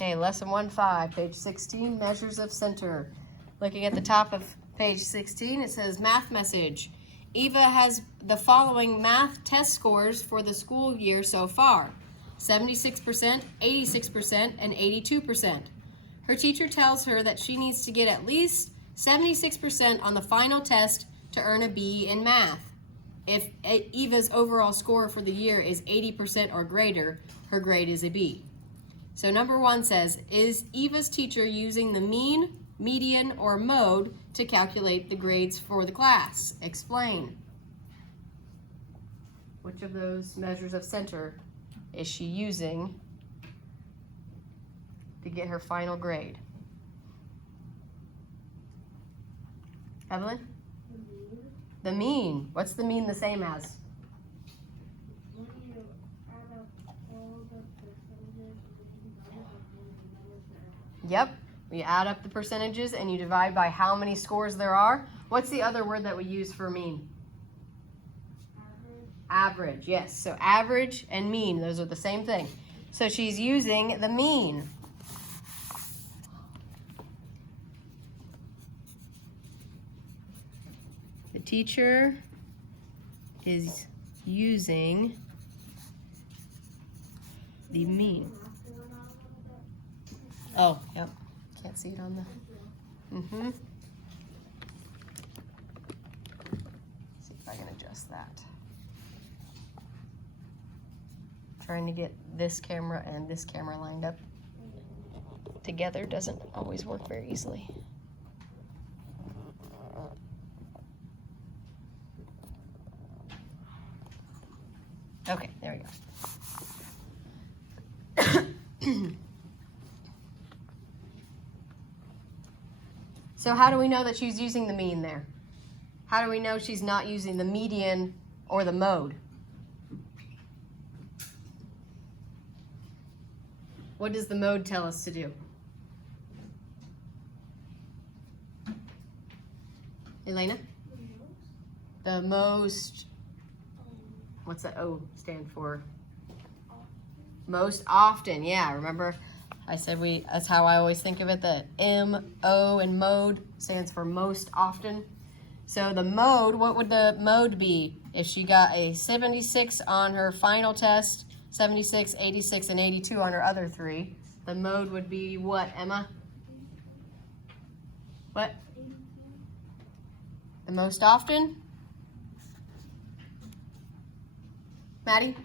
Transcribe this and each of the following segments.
Okay, lesson 1-5, page 16, measures of center. Looking at the top of page 16, it says math message. Eva has the following math test scores for the school year so far: 76%, 86%, and 82%. Her teacher tells her that she needs to get at least 76% on the final test to earn a B in math. If Eva's overall score for the year is 80% or greater, her grade is a B. So number 1 says, is Eva's teacher using the mean, median, or mode to calculate the grades for the class? Explain. Which of those measures of center is she using to get her final grade? Evelyn? The mean. What's the mean the same as? Yep, we add up the percentages and you divide by how many scores there are. What's the other word that we use for mean? Average, yes. So average and mean, those are the same thing. So she's using the mean. The teacher is using the mean. Oh, yep. Can't see it on the. See if I can adjust that. Trying to get this camera and this camera lined up together doesn't always work very easily. Okay, there we go. So how do we know that she's using the mean there? How do we know she's not using the median or the mode? What does the mode tell us to do? Elena? The most, what's that O stand for? Most often, yeah, remember? I said that's how I always think of it, the M-O in mode stands for most often. So the mode, what would the mode be if she got a 76 on her final test, 76, 86, and 82 on her other 3? The mode would be what, Emma? What? The most often? Maddie?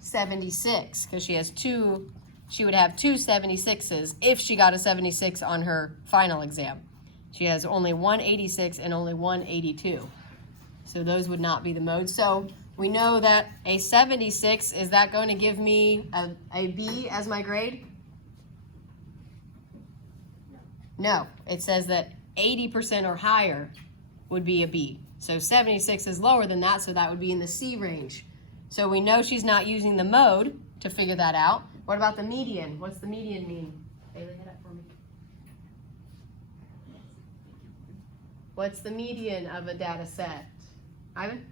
76, because she has two. She would have 2 76s if she got a 76 on her final exam. She has only 1 86 and only 1 82. So those would not be the modes. So we know that a 76, is that going to give me a B as my grade? No, it says that 80% or higher would be a B. So 76 is lower than that, so that would be in the C range. So we know she's not using the mode to figure that out. What about the median? What's the median mean? Bailey, hit up for me. What's the median of a data set? Ivan?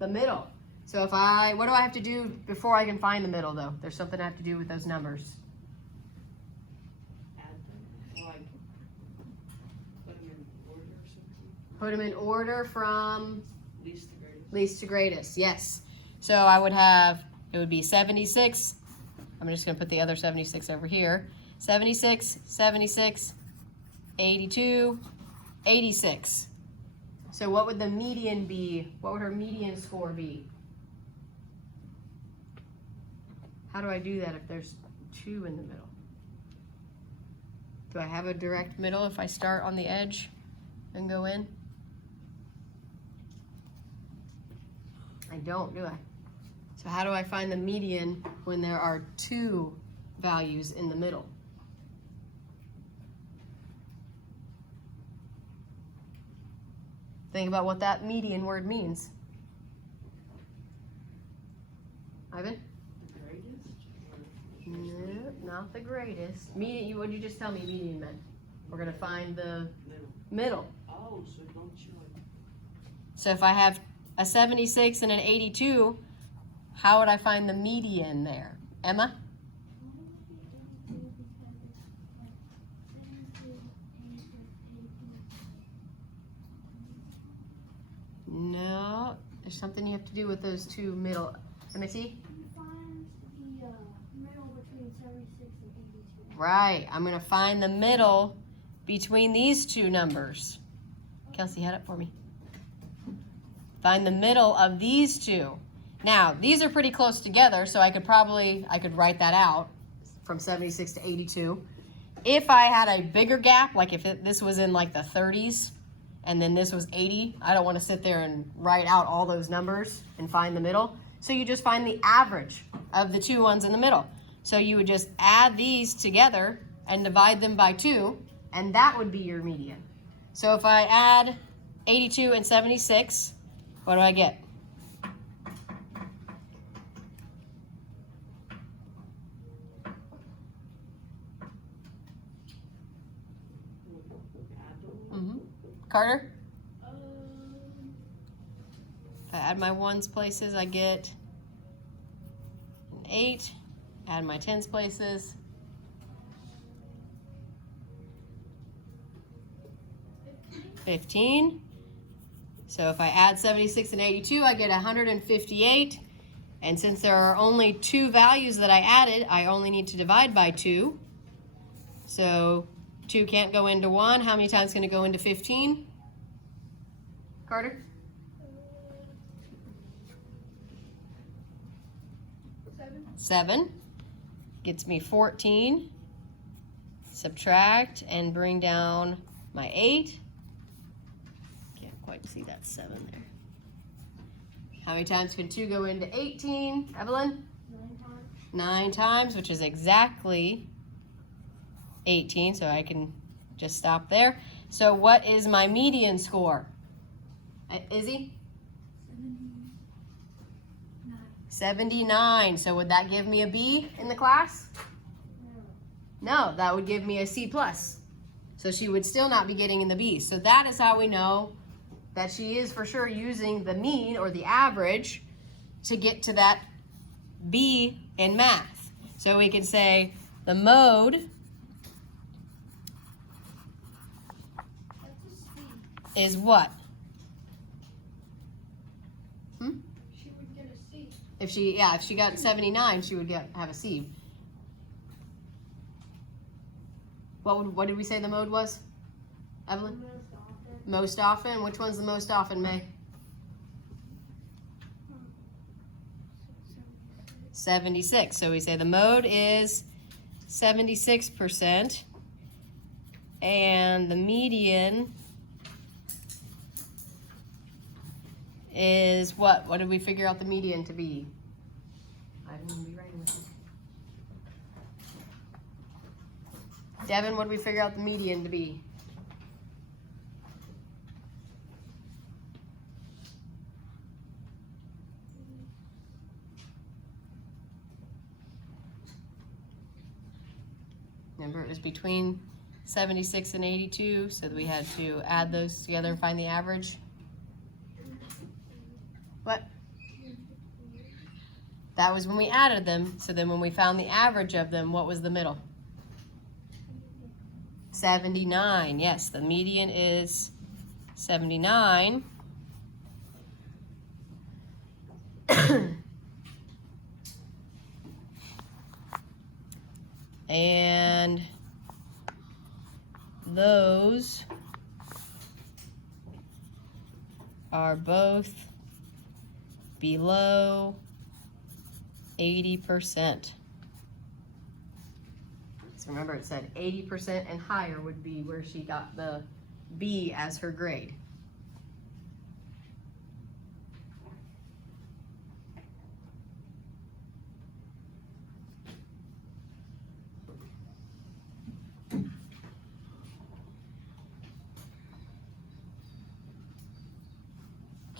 The middle. So what do I have to do before I can find the middle though? There's something I have to do with those numbers. Add them, like put them in order or something. Put them in order from Least to greatest. Least to greatest, yes. So I would have, it would be 76. I'm just going to put the other 76 over here. 76, 76, 82, 86. So what would the median be? What would her median score be? How do I do that if there's 2 in the middle? Do I have a direct middle if I start on the edge and go in? I don't, do I? So how do I find the median when there are 2 values in the middle? Think about what that median word means. Ivan? The greatest? Nope, not the greatest. Median, what did you just tell me median meant? We're going to find the middle. Oh, so don't you like... So if I have a 76 and an 82, how would I find the median there? Emma? No, there's something you have to do with those two middle. Timothy? You find the middle between 76 and 82. Right, I'm gonna find the middle between these two numbers. Kelsey, head up for me. Find the middle of these two. Now, these are pretty close together, so I could write that out from 76 to 82. If I had a bigger gap, like if this was in like the 30s and then this was 80, I don't want to sit there and write out all those numbers and find the middle. So you just find the average of the two ones in the middle. So you would just add these together and divide them by 2, and that would be your median. So if I add 82 and 76, what do I get? Carter? If I add my ones places, I get an 8. Add my tens places. 15. So if I add 76 and 82, I get 158. And since there are only 2 values that I added, I only need to divide by 2. So 2 can't go into 1. How many times can it go into 15? Carter? 7. Gets me 14. Subtract and bring down my 8. Can't quite see that 7 there. How many times can 2 go into 18? Evelyn? 9 times. 9 times, which is exactly 18, so I can just stop there. So what is my median score? Izzy? 79. So would that give me a B in the class? No, that would give me a C+. So she would still not be getting in the B. So that is how we know that she is for sure using the mean or the average to get to that B in math. So we can say the mode is what? She would get a C. If she got 79, she would have a C. What did we say the mode was, Evelyn? Most often. Most often. Which one's the most often, May? 76. So we say the mode is 76%, and the median is what? What did we figure out the median to be? I didn't even be writing with you. Devin, what did we figure out the median to be? Remember, it was between 76 and 82, so we had to add those together and find the average. What? That was when we added them. So then when we found the average of them, what was the middle? 79. Yes, the median is 79. And those are both below 80%. So remember, it said 80% and higher would be where she got the B as her grade.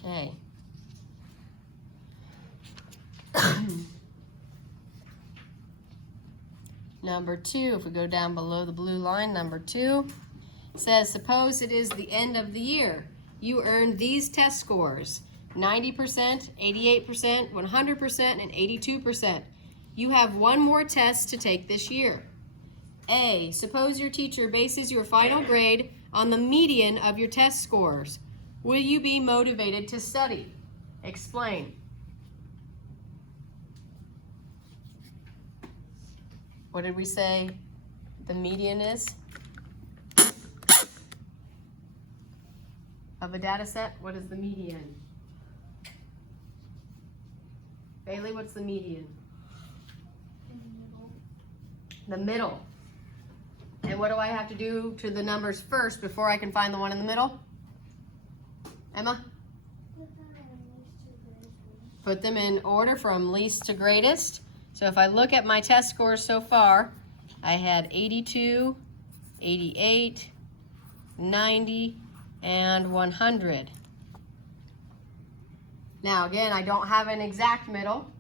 Okay. Number 2, if we go down below the blue line, number 2 says, suppose it is the end of the year. You earned these test scores, 90%, 88%, 100%, and 82%. You have one more test to take this year. A, suppose your teacher bases your final grade on the median of your test scores. will you be motivated to study? Explain. What did we say the median is of a data set? What is the median? Bailey, what's the median? The middle. And what do I have to do to the numbers first before I can find the one in the middle? Emma? Put them in order from least to greatest. So if I look at my test scores so far, I had 82, 88, 90, and 100. Now again, I don't have an exact middle,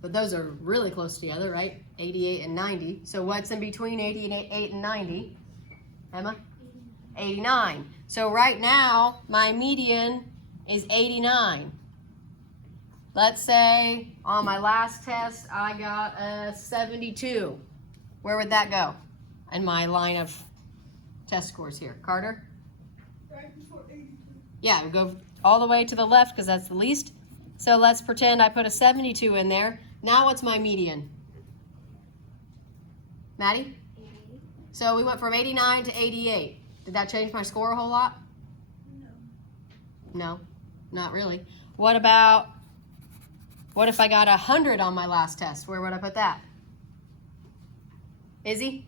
but those are really close together, right? 88 and 90. So what's in between 88 and 90? Emma? 89. So right now, my median is 89. Let's say on my last test, I got a 72. Where would that go in my line of test scores here? Carter? Right before 82. Yeah, it would go all the way to the left because that's the least. So let's pretend I put a 72 in there. Now what's my median? Maddie? 88. So we went from 89 to 88. Did that change my score a whole lot? No, not really. What if I got 100 on my last test? Where would I put that? Izzy?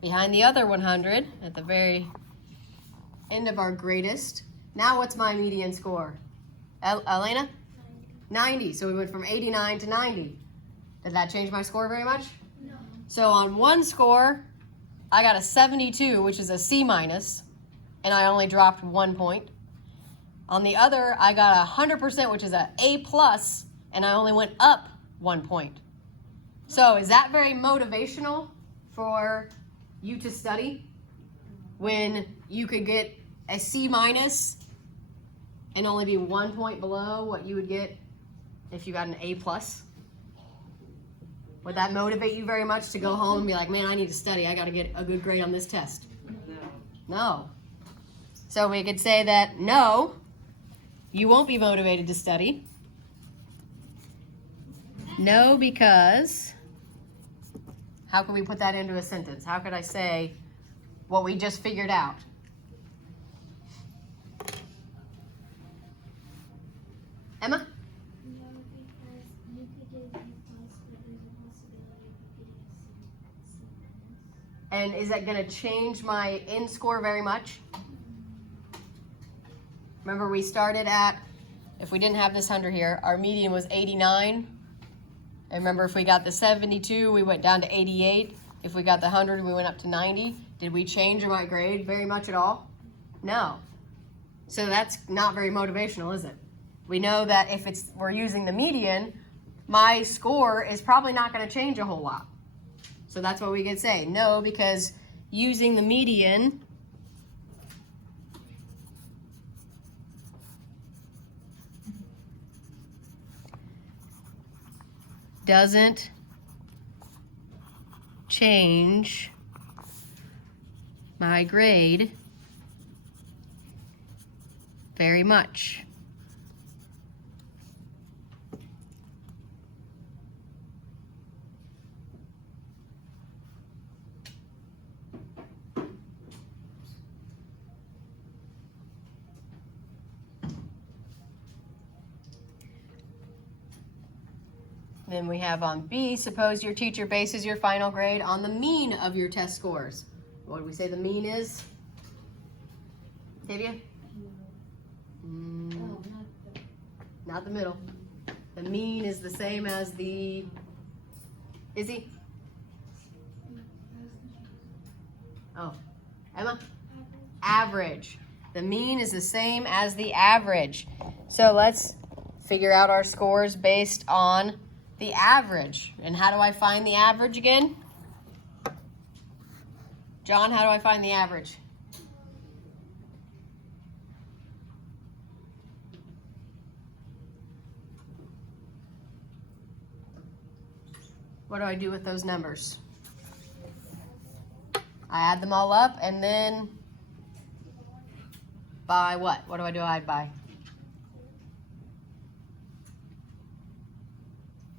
Behind the other 100 at the very end of our greatest. Now what's my median score? Elena? 90. So we went from 89 to 90. Did that change my score very much? No. So on one score, I got a 72, which is a C minus, and I only dropped 1 point. On the other, I got 100%, which is a A plus, and I only went up 1 point. So is that very motivational for you to study when you could get a C minus and only be 1 point below what you would get if you got an A plus? Would that motivate you very much to go home and be like, man, I need to study. I got to get a good grade on this test? No. No. So we could say that no, you won't be motivated to study. No, because how can we put that into a sentence? How could I say what we just figured out? Emma? No, because you could get a B plus, but there's a possibility of you getting a C minus. And is that going to change my end score very much? Remember, we started at, if we didn't have this 100 here, our median was 89. And remember, if we got the 72, we went down to 88. If we got the 100, we went up to 90. Did we change my grade very much at all? No. So that's not very motivational, is it? We know that if we're using the median, my score is probably not going to change a whole lot. So that's what we could say. No, because using the median doesn't change my grade very much. Then we have on B, suppose your teacher bases your final grade on the mean of your test scores. What do we say the mean is? Tavia? Not the middle. The mean is the same as the, Izzy? Oh, Emma? Average. The mean is the same as the average. So let's figure out our scores based on the average. And how do I find the average again? John, how do I find the average? What do I do with those numbers? I add them all up and then by what? What do I divide by?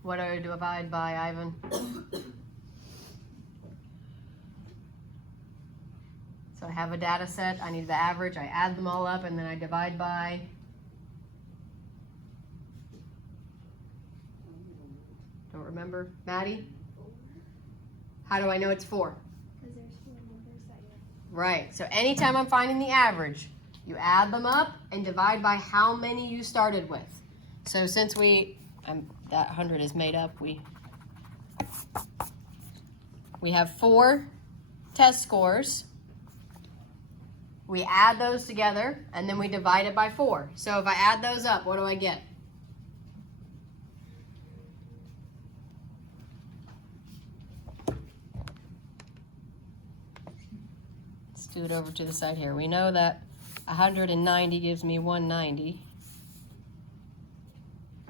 What do I divide by, Ivan? So I have a data set, I need the average, I add them all up, and then I divide by. Don't remember. Maddie? How do I know it's 4? Because there's 4 numbers that you Right, so anytime I'm finding the average, you add them up and divide by how many you started with. So since that 100 is made up, we have 4 test scores. We add those together and then we divide it by 4. So if I add those up, what do I get? Let's do it over to the side here. We know that 190 gives me 190.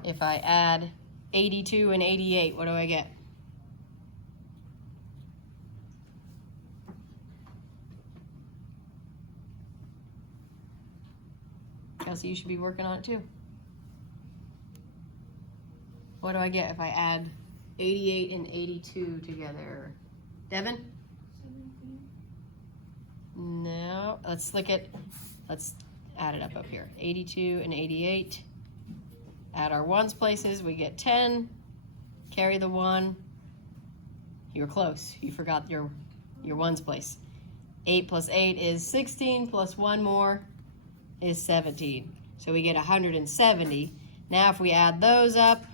If I add 82 and 88, what do I get? Kelsey, you should be working on it too. What do I get if I add 88 and 82 together? Devin? 17. No, let's add it up here. 82 and 88. Add our ones places, we get 10. Carry the 1. You were close. You forgot your ones place. 8 plus 8 is 16, plus 1 more is 17. So we get 170. Now if we add those up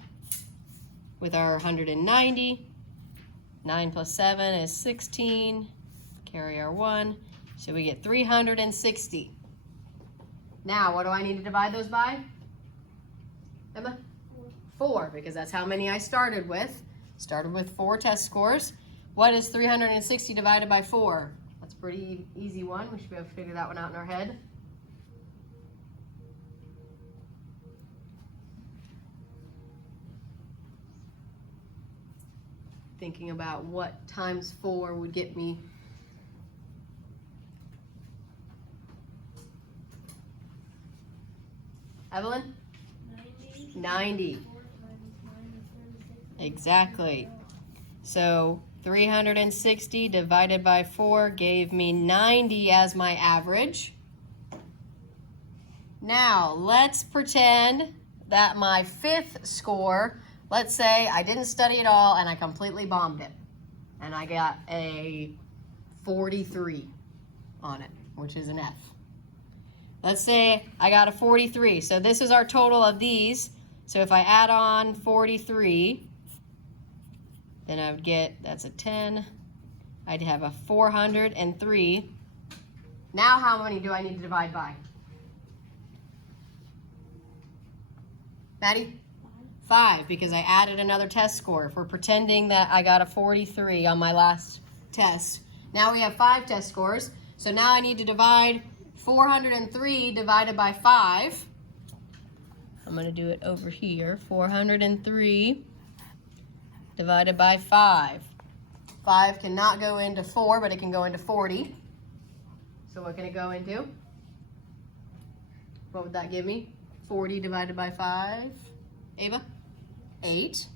with our 190, 9 plus 7 is 16. Carry our 1. So we get 360. Now what do I need to divide those by? Emma? 4, because that's how many I started with. Started with 4 test scores. What is 360 divided by 4? That's a pretty easy one. We should be able to figure that one out in our head. Thinking about what times 4 would get me. Evelyn? 90. 4 times 9 is 36. Exactly. So 360 divided by 4 gave me 90 as my average. Now let's pretend that my 5th score, let's say I didn't study at all and I completely bombed it. And I got a 43 on it, which is an F. Let's say I got a 43. So this is our total of these. So if I add on 43, then I would get, that's a 10. I'd have a 403. Now how many do I need to divide by? Maddie? 5, because I added another test score. If we're pretending that I got a 43 on my last test. Now we have 5 test scores. So now I need to divide 403 divided by 5. I'm going to do it over here. 403 divided by 5. 5 cannot go into 4, but it can go into 40. So what can it go into? What would that give me? 40 divided by 5. Ava? 8.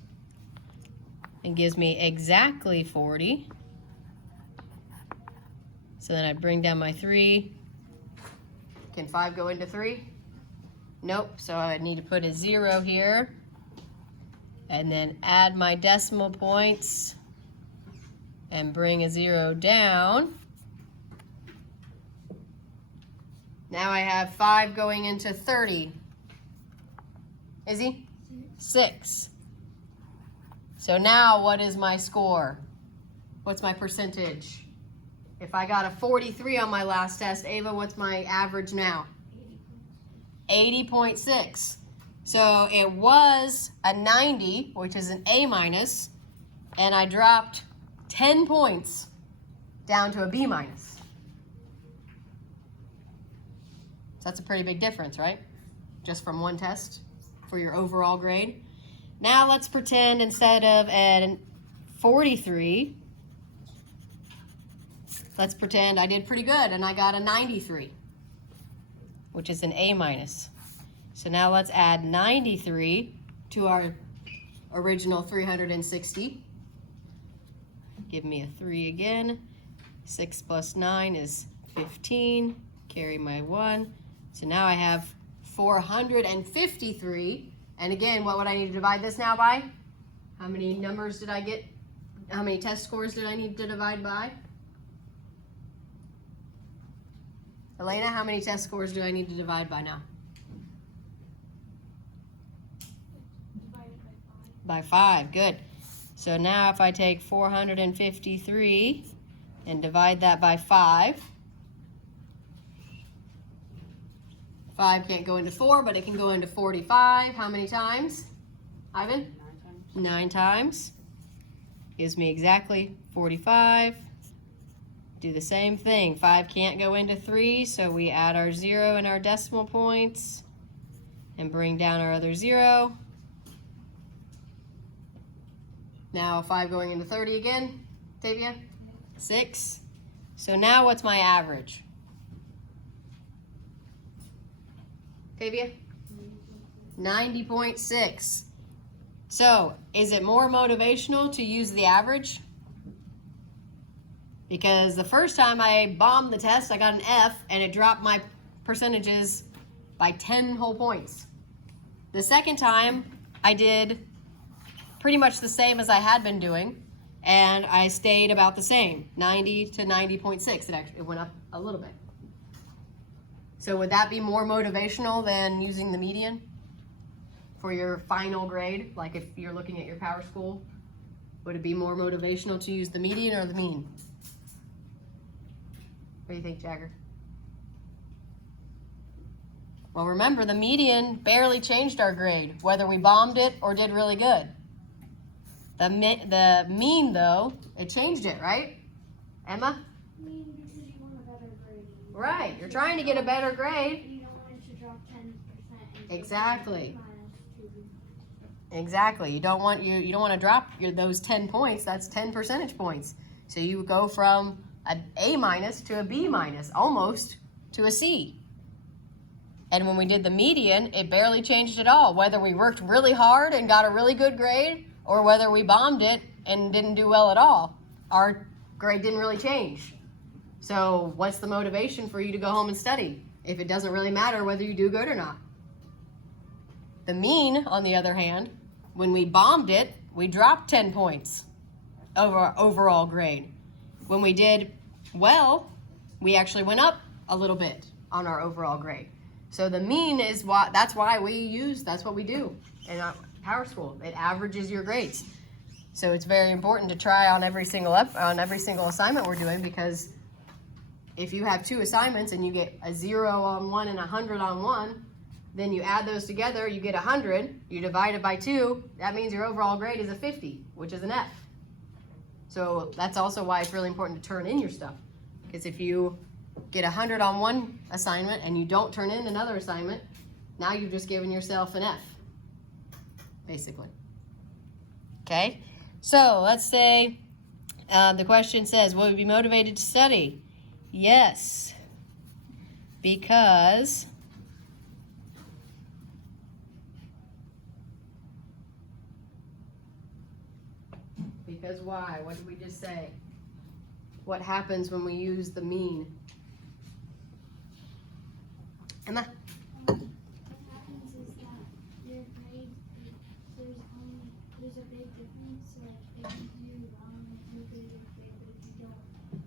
And gives me exactly 40. So then I'd bring down my 3. Can 5 go into 3? Nope, so I need to put a 0 here. And then add my decimal points and bring a 0 down. Now I have 5 going into 30. Izzy? 6. So now what is my score? What's my percentage? If I got a 43 on my last test, Ava, what's my average now? 80.6. So it was a 90, which is an A minus, and I dropped 10 points down to a B minus. So that's a pretty big difference, right? Just from one test for your overall grade. Now let's pretend instead of a 43, let's pretend I did pretty good and I got a 93. which is an A minus. So now let's add 93 to our original 360. Give me a 3 again. 6 plus 9 is 15. Carry my 1. So now I have 453. And again, what would I need to divide this now by? How many numbers did I get? How many test scores did I need to divide by? Elena, how many test scores do I need to divide by now? Divided by 5. By 5, good. So now if I take 453 and divide that by 5, 5 can't go into 4, but it can go into 45. How many times? Ivan? 9 times. 9 times. Gives me exactly 45. Do the same thing. 5 can't go into 3, so we add our 0 and our decimal points and bring down our other 0. Now 5 going into 30 again, Tavia? 6. So now what's my average? Tavia? 90.6. So is it more motivational to use the average? Because the first time I bombed the test, I got an F and it dropped my percentages by 10 whole points. The second time I did pretty much the same as I had been doing, and I stayed about the same, 90 to 90.6. It went up a little bit. So would that be more motivational than using the median for your final grade? Like if you're looking at your Power School, would it be more motivational to use the median or the mean? What do you think, Jagger? Well, remember, the median barely changed our grade, whether we bombed it or did really good. The mean, though, it changed it, right? Emma? I mean, because you want a better grade. Right, you're trying to get a better grade. You don't want it to drop 10%. And Exactly. -2. Exactly. You don't want to drop those 10 points. That's 10 percentage points. So you go from an A minus to a B minus, almost to a C. And when we did the median, it barely changed at all, whether we worked really hard and got a really good grade or whether we bombed it and didn't do well at all. Our grade didn't really change. So what's the motivation for you to go home and study if it doesn't really matter whether you do good or not? The mean, on the other hand, when we bombed it, we dropped 10 points over our overall grade. When we did well, we actually went up a little bit on our overall grade. So the mean is that's what we do in our Power School. It averages your grades. So it's very important to try on every single assignment we're doing, because if you have 2 assignments and you get a 0 on one and 100 on one, then you add those together, you get 100, you divide it by 2, that means your overall grade is a 50, which is an F. So that's also why it's really important to turn in your stuff. Because if you get 100 on one assignment and you don't turn in another assignment, now you've just given yourself an F, basically. Okay, so let's say the question says, will we be motivated to study? Yes, because why? What did we just say? What happens when we use the mean? Emma? What happens is that your grade, there's a big difference. Like if you do wrong, you get a good grade, but if you don't, you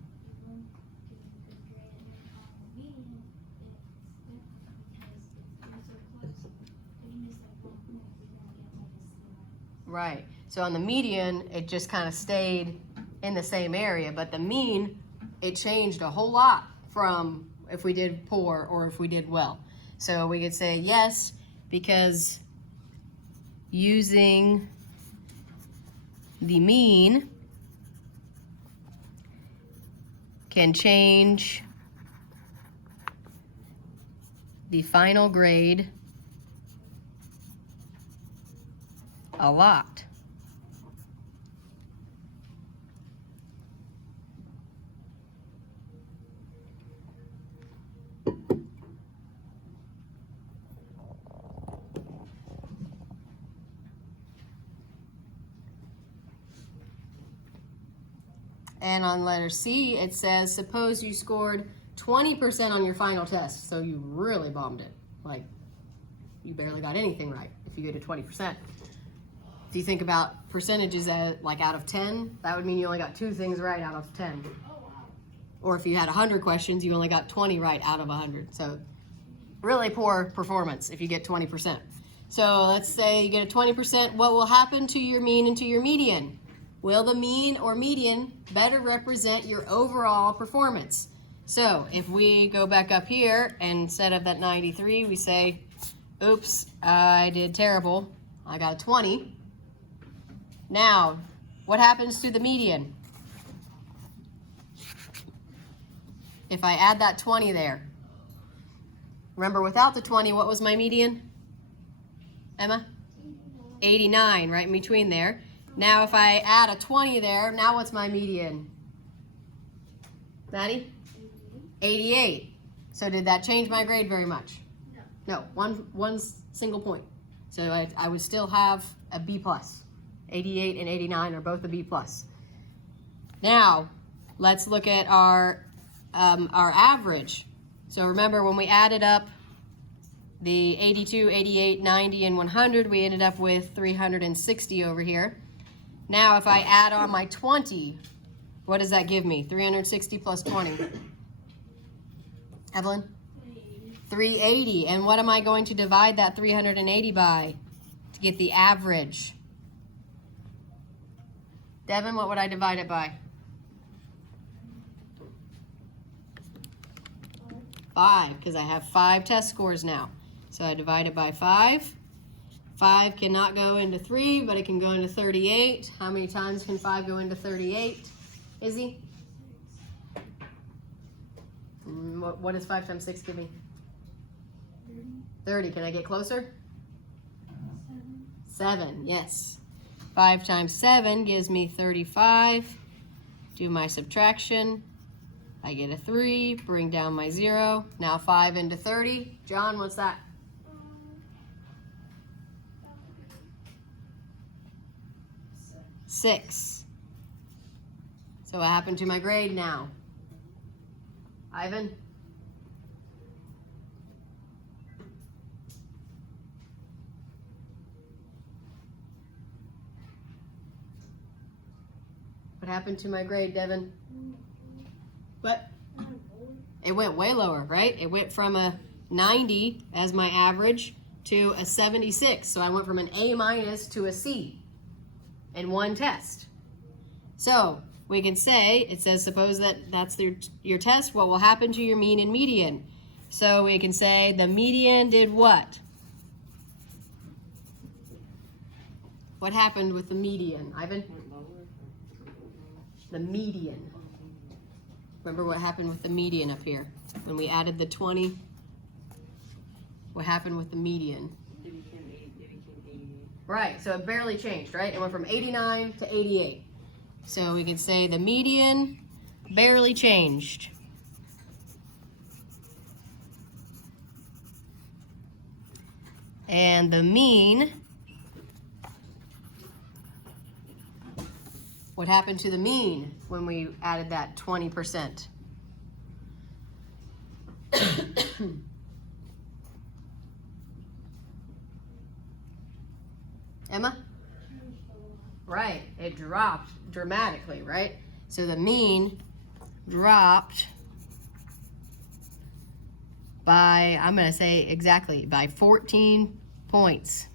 won't get a good grade. And then on the median, it's different because you're so close. If you miss like 1 point, you're gonna get like a C. Right. So on the median, it just kind of stayed in the same area, but the mean, it changed a whole lot from if we did poor or if we did well. So we could say yes, because using the mean can change the final grade a lot. And on letter C, it says, suppose you scored 20% on your final test. So you really bombed it. Like, you barely got anything right if you get a 20%. If you think about percentages like out of 10, that would mean you only got 2 things right out of 10. Oh, wow. Or if you had 100 questions, you only got 20 right out of 100. So really poor performance if you get 20%. So let's say you get a 20%. What will happen to your mean and to your median? Will the mean or median better represent your overall performance? So if we go back up here and instead of that 93, we say, oops, I did terrible. I got a 20. Now, what happens to the median? If I add that 20 there. Remember, without the 20, what was my median? Emma? 89, right in between there. Now, if I add a 20 there, now what's my median? Maddie? 88. So did that change my grade very much? No, one single point. So I would still have a B+. 88 and 89 are both a B+. Now, let's look at our average. So remember when we added up the 82, 88, 90, and 100, we ended up with 360 over here. Now if I add on my 20, what does that give me? 360 plus 20. Evelyn? 380. And what am I going to divide that 380 by to get the average? Devin, what would I divide it by? 5, because I have 5 test scores now. So I divide it by 5. 5 cannot go into 3, but it can go into 38. How many times can 5 go into 38? Izzy? What does 5 times 6 give me? 30. Can I get closer? 7, yes. 5 times 7 gives me 35. Do my subtraction. I get a 3, bring down my 0. Now 5 into 30. John, what's that? 6. So what happened to my grade now? Ivan? What happened to my grade, Devin? What? It went way lower, right? It went from a 90 as my average to a 76. So I went from an A- to a C in one test. So we can say, it says, suppose that that's your test, what will happen to your mean and median? So we can say the median did what? What happened with the median, Ivan? The median. Remember what happened with the median up here? When we added the 20, what happened with the median? It became 88. Right, so it barely changed, right? It went from 89 to 88. So we could say the median barely changed. And the mean, what happened to the mean when we added that 20%? Emma? Right, it dropped dramatically, right? So the mean dropped by, I'm going to say exactly, by 14 points.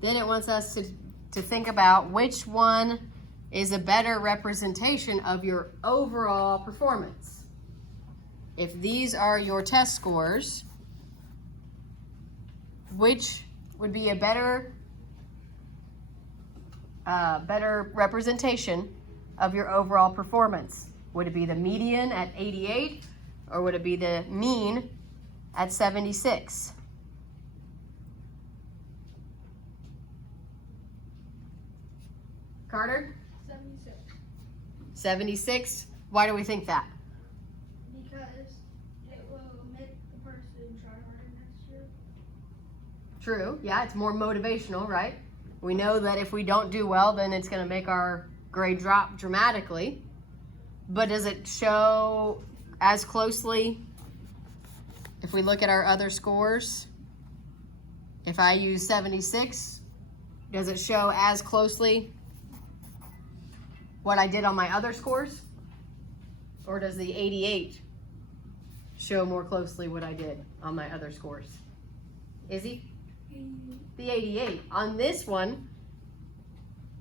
Then it wants us to think about which one is a better representation of your overall performance. If these are your test scores, which would be a better representation of your overall performance? Would it be the median at 88 or would it be the mean at 76? Carter? 76. 76. Why do we think that? Because it will make the person try harder next year. True. Yeah, it's more motivational, right? We know that if we don't do well, then it's going to make our grade drop dramatically. But does it show as closely if we look at our other scores? If I use 76, does it show as closely what I did on my other scores? Or does the 88 show more closely what I did on my other scores? Izzy? The 88. On this one,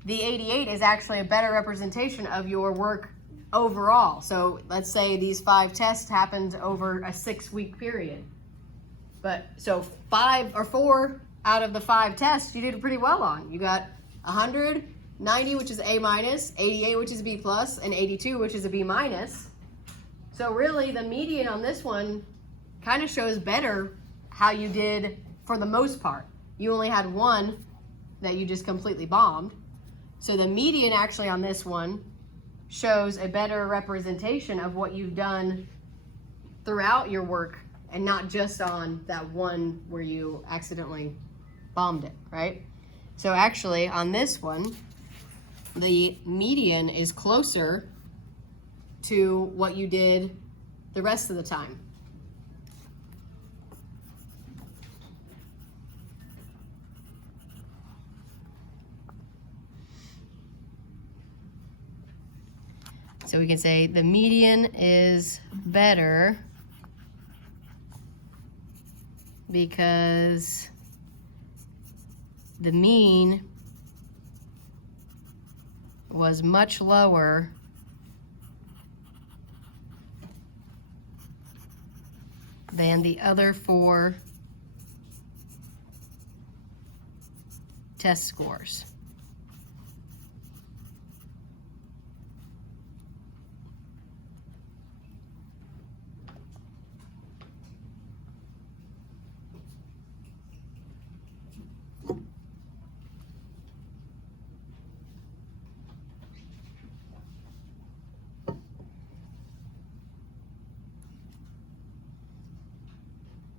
the 88 is actually a better representation of your work overall. So let's say these 5 tests happened over a 6-week period. But so 5 or 4 out of the 5 tests you did pretty well on. You got 100, 90, which is A minus, 88, which is B plus, and 82, which is a B minus. So really the median on this one kind of shows better how you did for the most part. You only had 1 that you just completely bombed. So the median actually on this one shows a better representation of what you've done throughout your work and not just on that one where you accidentally bombed it, right? So actually on this one, the median is closer to what you did the rest of the time. So we can say the median is better because the mean was much lower than the other 4 test scores.